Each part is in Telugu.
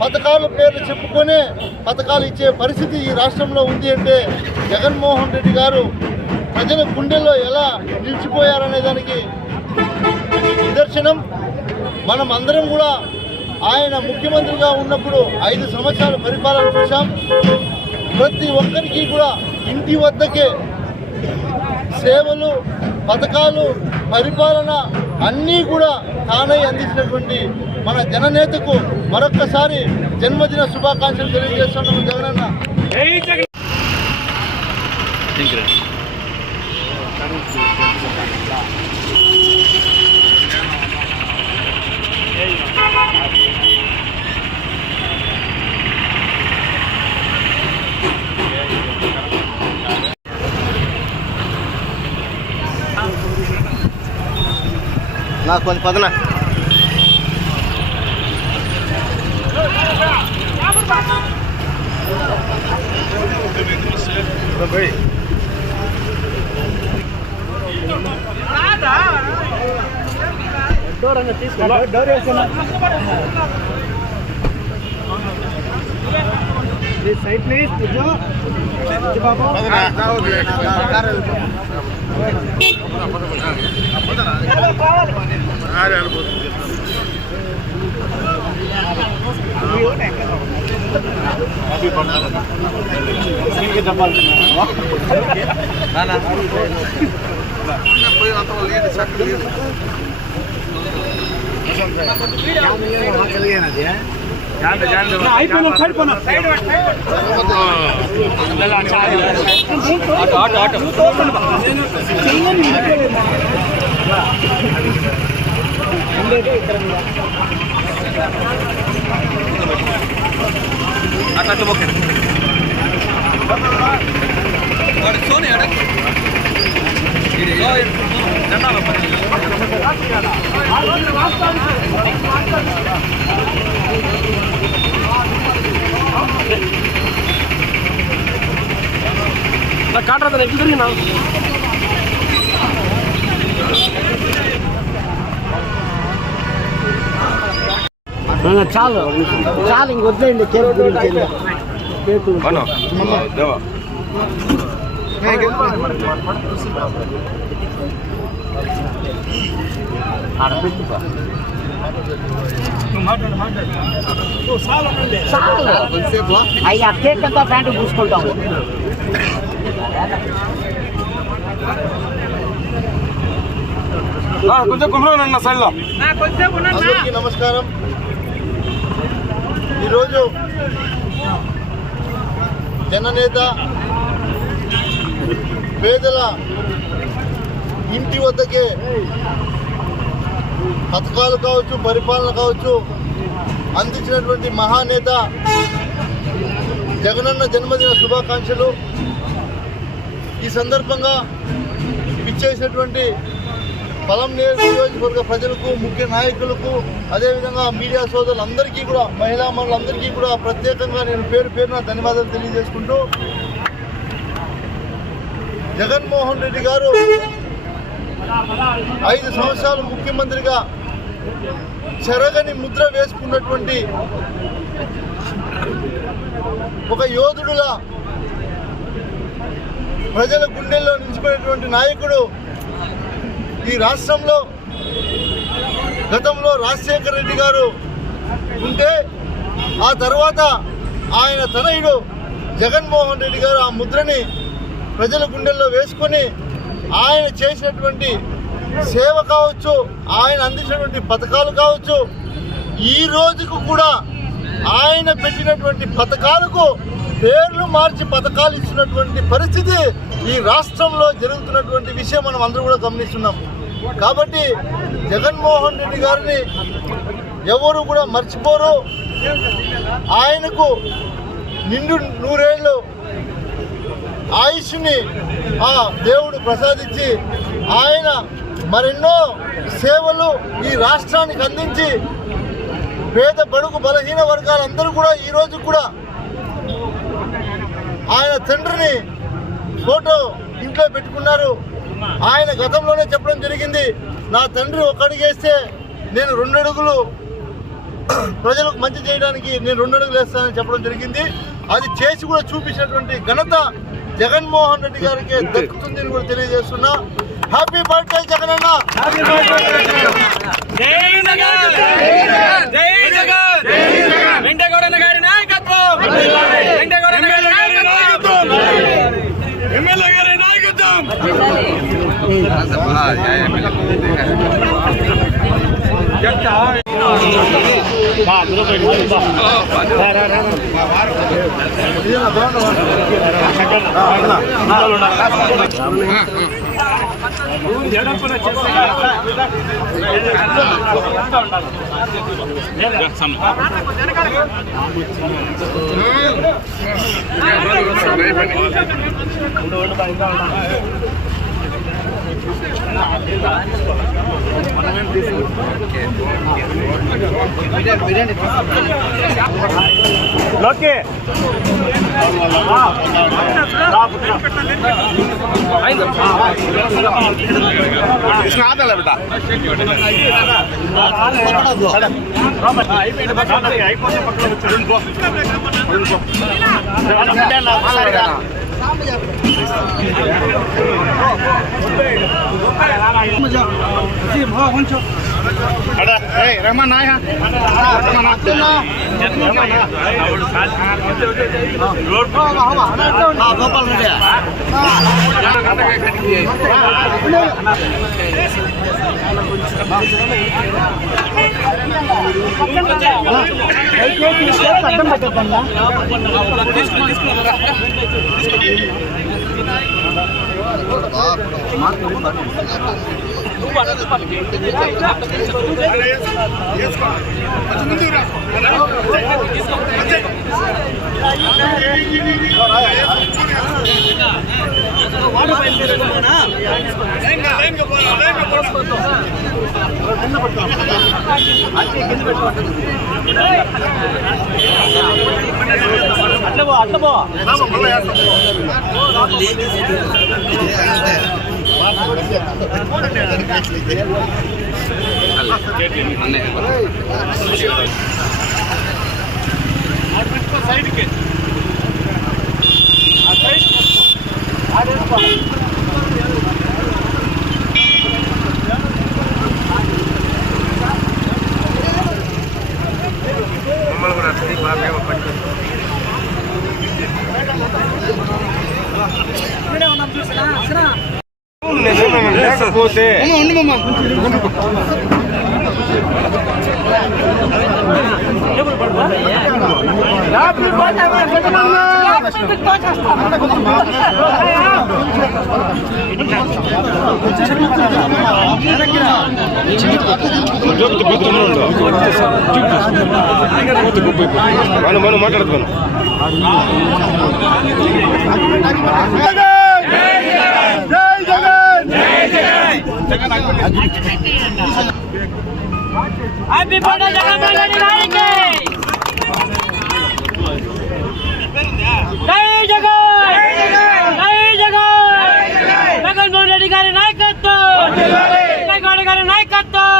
పథకాల పేర్లు చెప్పుకునే పథకాలు ఇచ్చే పరిస్థితి ఈ రాష్ట్రంలో ఉంది అంటే జగన్మోహన్ రెడ్డి గారు ప్రజల గుండెల్లో ఎలా నిలిచిపోయారనే దానికి నిదర్శనం. మనం అందరం కూడా ఆయన ముఖ్యమంత్రిగా ఉన్నప్పుడు 5 సంవత్సరాల పరిపాలన చూసాం. ప్రతి ఒక్కరికి కూడా ఇంటి వద్దకే సేవలు, పథకాలు, పరిపాలన అన్నీ కూడా తానై అందించినటువంటి మన జననేతకు మరొక్కసారి జన్మదిన శుభాకాంక్షలు తెలియజేస్తున్నాము. జగనన్న నాకు కొంచెం పదనా డోర్ అన్న తీసుకో, డోర్ వేసిన సైడ్ ప్లీజ్. కాట్రా ఎప్పుడు తిరిగినా చాలు చాలు ఇంక వదిలేండి. కేక్ గురించి అయ్యా కేక్ అంతా ప్యాంటు పూసుకుంటాము. అందరికీ నమస్కారం. ఈరోజు జననేత పేదల ఇంటి వద్దకే పథకాలు కావచ్చు, పరిపాలన కావచ్చు అందించినటువంటి మహానేత జగనన్న జన్మదిన శుభాకాంక్షలు. ఈ సందర్భంగా ఇచ్చేసినటువంటి పొలం నియోజకవర్గ ప్రజలకు, ముఖ్య నాయకులకు, అదేవిధంగా మీడియా సోదరులందరికీ కూడా, మహిళా మనులందరికీ కూడా ప్రత్యేకంగా నేను పేరు పేరున ధన్యవాదాలు తెలియజేసుకుంటూ, జగన్మోహన్ రెడ్డి గారు 5 సంవత్సరాలు ముఖ్యమంత్రిగా చెరగని ముద్ర వేసుకున్నటువంటి ఒక యోధుడులా ప్రజల గుండెల్లో నిలిచిపోయినటువంటి నాయకుడు ఈ రాష్ట్రంలో. గతంలో రాజశేఖర రెడ్డి గారు ఉంటే ఆ తర్వాత ఆయన తనయుడు జగన్మోహన్ రెడ్డి గారు ఆ ముద్రని ప్రజల గుండెల్లో వేసుకొని ఆయన చేసినటువంటి సేవ కావచ్చు, ఆయన అందించినటువంటి పథకాలు కావచ్చు, ఈ రోజుకు కూడా ఆయన పెట్టినటువంటి పథకాలకు పేర్లు మార్చి పథకాలు ఇస్తున్నటువంటి పరిస్థితి ఈ రాష్ట్రంలో జరుగుతున్నటువంటి విషయం మనం అందరూ కూడా గమనిస్తున్నాం. కాబట్టి జగన్మోహన్ రెడ్డి గారిని ఎవరు కూడా మర్చిపోరు. ఆయనకు నిండు 100 ఏళ్ళు ఆయుష్ని ఆ దేవుడు ప్రసాదించి ఆయన మరెన్నో సేవలు ఈ రాష్ట్రానికి అందించి పేద బడుగు బలహీన వర్గాలందరూ కూడా ఈరోజు కూడా ఆయన తండ్రిని ఫోటో ఇంట్లో పెట్టుకున్నారు. ఆయన గతంలోనే చెప్పడం జరిగింది, నా తండ్రి 1 అడుగు వేస్తే నేను 2 అడుగులు ప్రజలకు మంచి చేయడానికి నేను 2 అడుగులు వేస్తానని చెప్పడం జరిగింది. అది చేసి కూడా చూపించినటువంటి ఘనత జగన్మోహన్ రెడ్డి గారికి దక్కుతుందని కూడా తెలియజేస్తున్నా. హ్యాపీ బర్త్డే జగన్ అన్న. లోకే మనం మాట్లాడుతున్నాను. హ్యాపీ బర్త్డే జగన్మోహన్ రెడ్డి గారికి. జై జగన్, జై జగన్. జగన్మోహన్ రెడ్డి గారి నాయకత్వం, జగన్ గారి నాయకత్వం,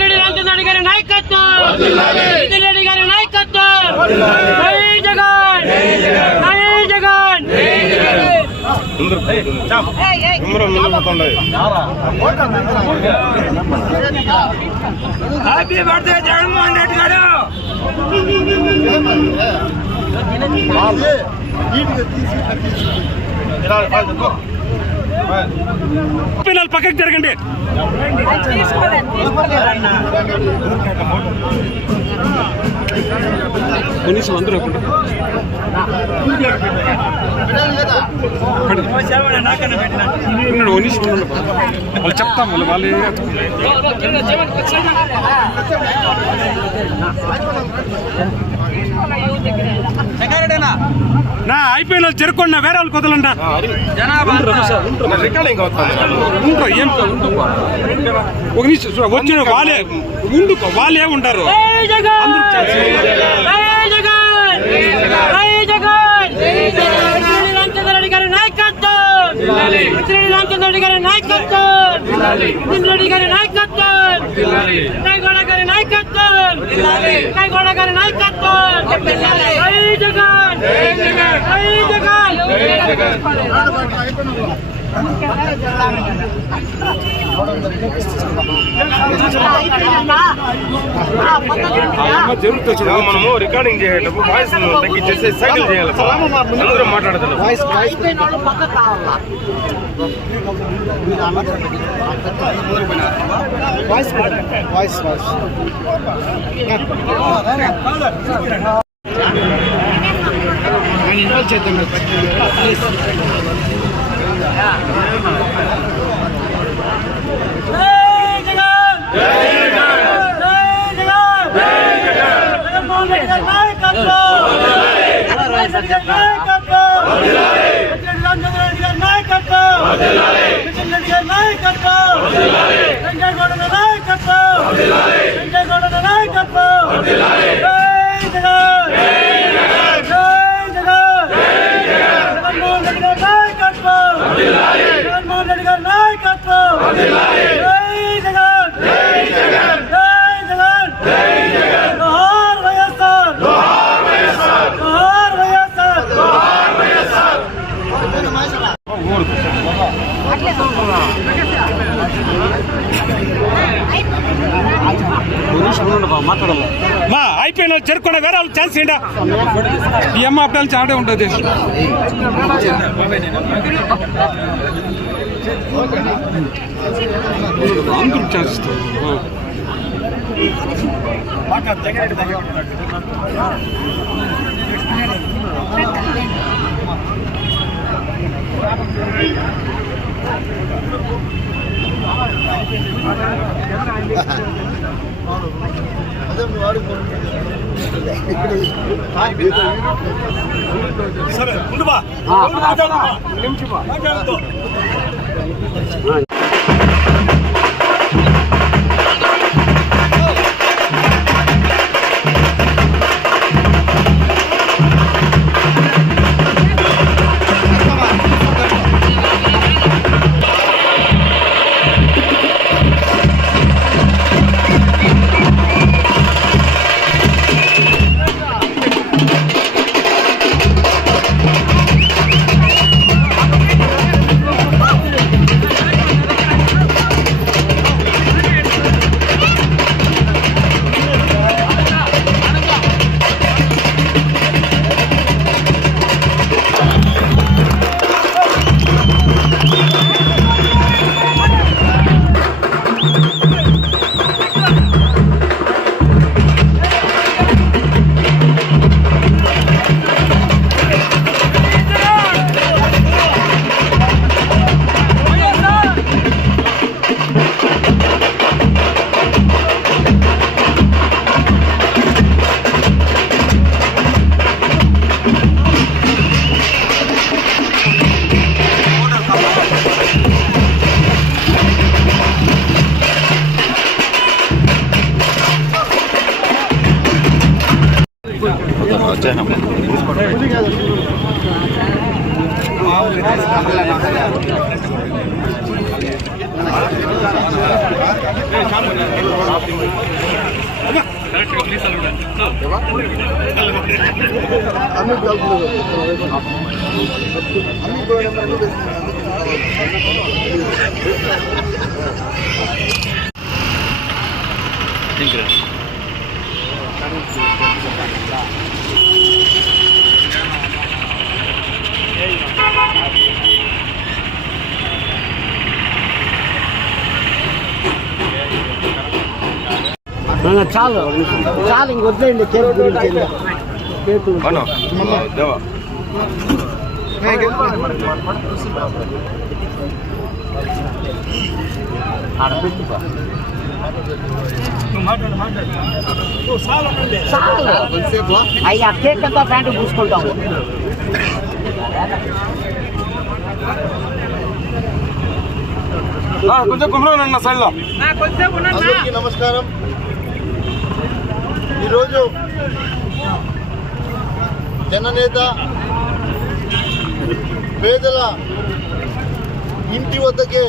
రెడ్డి రామచంద్ర గారి నాయకత్వం, రెడ్డి గారి నాయకత్వం. జై జగన్, జై జగన్. హ్యాపీ బర్త్డే జగన్మోహన్ రెడ్డి గారు. పిల్లలు పక్కకి జరగండి. కనీసం అందరూ వాళ్ళు చెప్తాం వాళ్ళు నా అయిపోయిన వాళ్ళు జరుక్కోండి, వేరే వాళ్ళు కుదలండి. ఒక నిమిషం వచ్చిన వాళ్ళే ముందుకు వాళ్ళే ఉంటారు. రామచంద్ర రెడ్డి గారి నాయకత్వం, రామచంద్ర రెడ్డి గారి నాయకత్వం, రెడ్డి గారి నాయకత్వం, గారి నాయకత్వం. వెంకయ్యగౌడ గారి నాయకత్వం. జై జగన్, జై జగన్. మనము రికార్డింగ్ చేసేటప్పుడు వాయిస్ తగ్గించేసి సైకిల్ చేయాలి. అందరూ మాట్లాడుతున్నాం. మా అయిపోయిన వాళ్ళు చెరుకున్న వేరే వాళ్ళు ఛాన్స్ ఏంటా ఈ అమ్మ అప్పాలు చాటే ఉంటుంది. అందరూ ఛాన్స్ ఇస్తారు. సరే ఉండు బా. చాలు చాలు ఇంక వద్దండి కేక్ గురించి అయ్యా కేక్ అంతా ప్యాంటు పూసుకుంటాము. కొంచెం కుమ్మరన్న సైడ్లో. అందరికీ నమస్కారం. ఈరోజు జననేత పేదల ఇంటి వద్దకే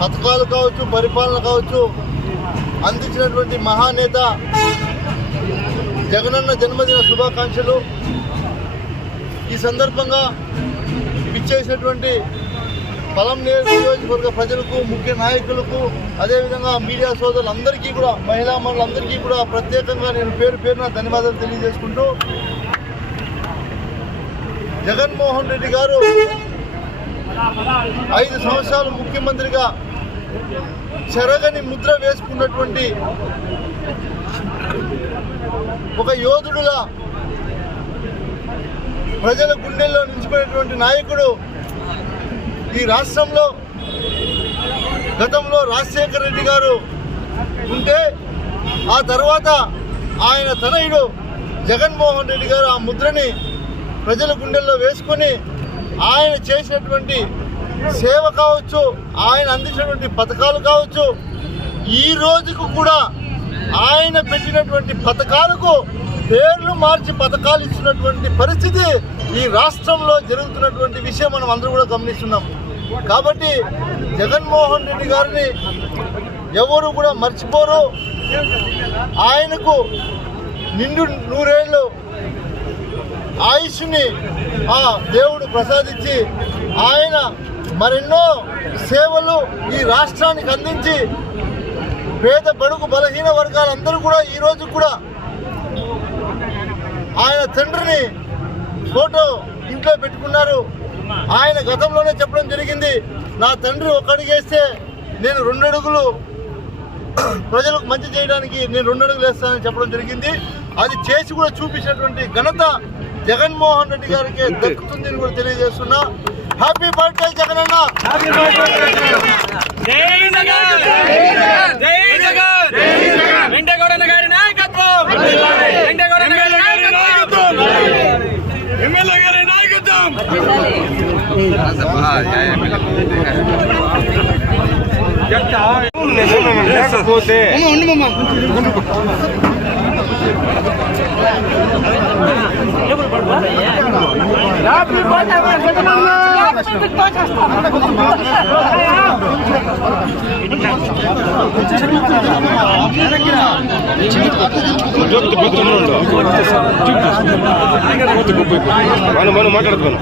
పథకాలు కావచ్చు, పరిపాలన కావచ్చు, అందించినటువంటి మహానేత జగనన్న జన్మదిన శుభాకాంక్షలు. ఈ సందర్భంగా ఇచ్చేసినటువంటి పొలం నియోజకవర్గ ప్రజలకు, ముఖ్య నాయకులకు, అదేవిధంగా మీడియా సోదరులందరికీ కూడా, మహిళా మనులందరికీ కూడా ప్రత్యేకంగా నేను పేరు పేరున ధన్యవాదాలు తెలియజేసుకుంటూ, జగన్మోహన్ రెడ్డి గారు 5 సంవత్సరాలు ముఖ్యమంత్రిగా చెరగని ముద్ర వేసుకున్నటువంటి ఒక యోధుడులా ప్రజల గుండెల్లో నిలిచిపోయినటువంటి నాయకుడు. ఈ రాష్ట్రంలో గతంలో రాజశేఖర రెడ్డి గారు ఉంటే, ఆ తర్వాత ఆయన తనయుడు జగన్మోహన్ రెడ్డి గారు ఆ ముద్రని ప్రజల గుండెల్లో వేసుకొని ఆయన చేసినటువంటి సేవ కావచ్చు, ఆయన అందించినటువంటి పథకాలు కావచ్చు, ఈ రోజుకు కూడా ఆయన పెట్టినటువంటి పథకాలకు పేర్లు మార్చి పథకాలు ఇస్తున్నటువంటి పరిస్థితి ఈ రాష్ట్రంలో జరుగుతున్నటువంటి విషయం మనం అందరూ కూడా గమనిస్తున్నాం. కాబట్టి జగన్మోహన్ రెడ్డి గారిని ఎవరు కూడా మర్చిపోరు. ఆయనకు నిండు 100 ఏళ్ళు ఆయుష్ని ఆ దేవుడు ప్రసాదించి ఆయన మరెన్నో సేవలు ఈ రాష్ట్రానికి అందించి పేద బడుగు బలహీన వర్గాలందరూ కూడా ఈరోజు కూడా ఆయన తండ్రిని ఫోటో ఇంట్లో పెట్టుకున్నారు. ఆయన గతంలోనే చెప్పడం జరిగింది, నా తండ్రి 1 అడుగు వేస్తే నేను 2 అడుగులు ప్రజలకు మంచి చేయడానికి నేను 2 అడుగులు వేస్తానని చెప్పడం జరిగింది. అది చేసి కూడా చూపించినటువంటి ఘనత జగన్మోహన్ రెడ్డి గారికి దక్కుతుందని కూడా తెలియజేస్తున్నా. Happy birthday Jagananna. వెంకటగౌడన్న గారి నాయకత్వం, వెంకటగౌడన్న గారి నాయకత్వం, ఎమ్మెల్యే గారి నాయకత్వం. లేకపోతే మనం మాట్లాడుతున్నాను.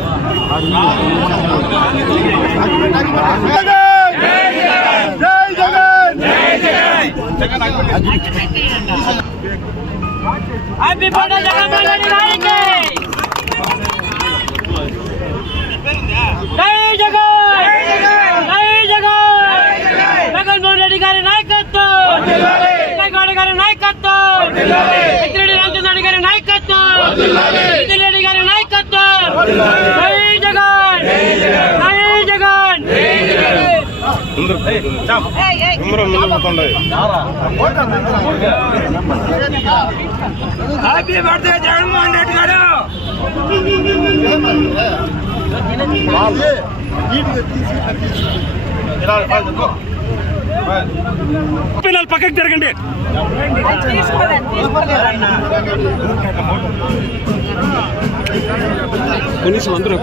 హ్యాపీ బర్త్డే జగన్మోహన్ రెడ్డి గారికి. జై జగన్, జై జగన్. జగన్మోహన్ రెడ్డి గారి నాయకత్వం, వెంకటగౌడ గారి నాయకత్వం, వెంకటరెడ్డి రామచంద్ర గారి నాయకత్వం, రెడ్డి గారి నాయకత్వం. జై జగన్, జై జగన్. హ్యాపీ బర్త్డే జగన్మోహన్ రెడ్డి గారు. పిల్లలు పక్కకి జరగండి. కనీసం అందరూ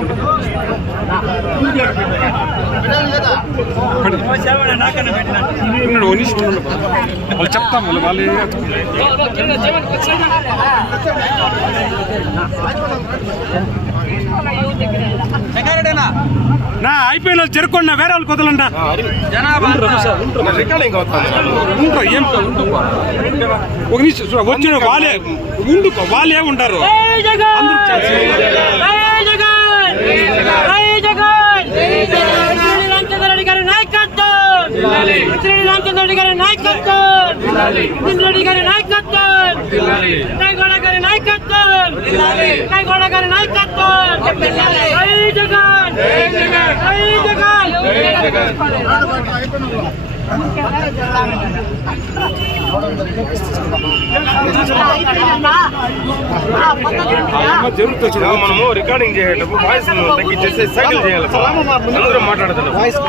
వాళ్ళు చెప్తాం, వాళ్ళు నా అయిపోయిన వాళ్ళు జరుపుకోండి, నా వేరే వాళ్ళు కుదలండి. ఏం ఒక నిమిషం వచ్చిన వాళ్ళే వాళ్ళే ఉంటారు. రామచంద్ర గారి నాయకత్వం, రామచంద్ర గారి నాయకత్వం, రెడ్డి గారి నాయకత్వం, వెంకటగౌడ గారి నాయకత్వం, వెంకటగౌడ గారి నాయకత్వం. జై జగన్, జై జగన్. జరుగుతుంది. మనము రికార్డింగ్ చేసేటప్పుడు వాయిస్ తగ్గించేసి సైకిల్ చేయాలి. అందరూ మాట్లాడుతున్నారు. వాయిస్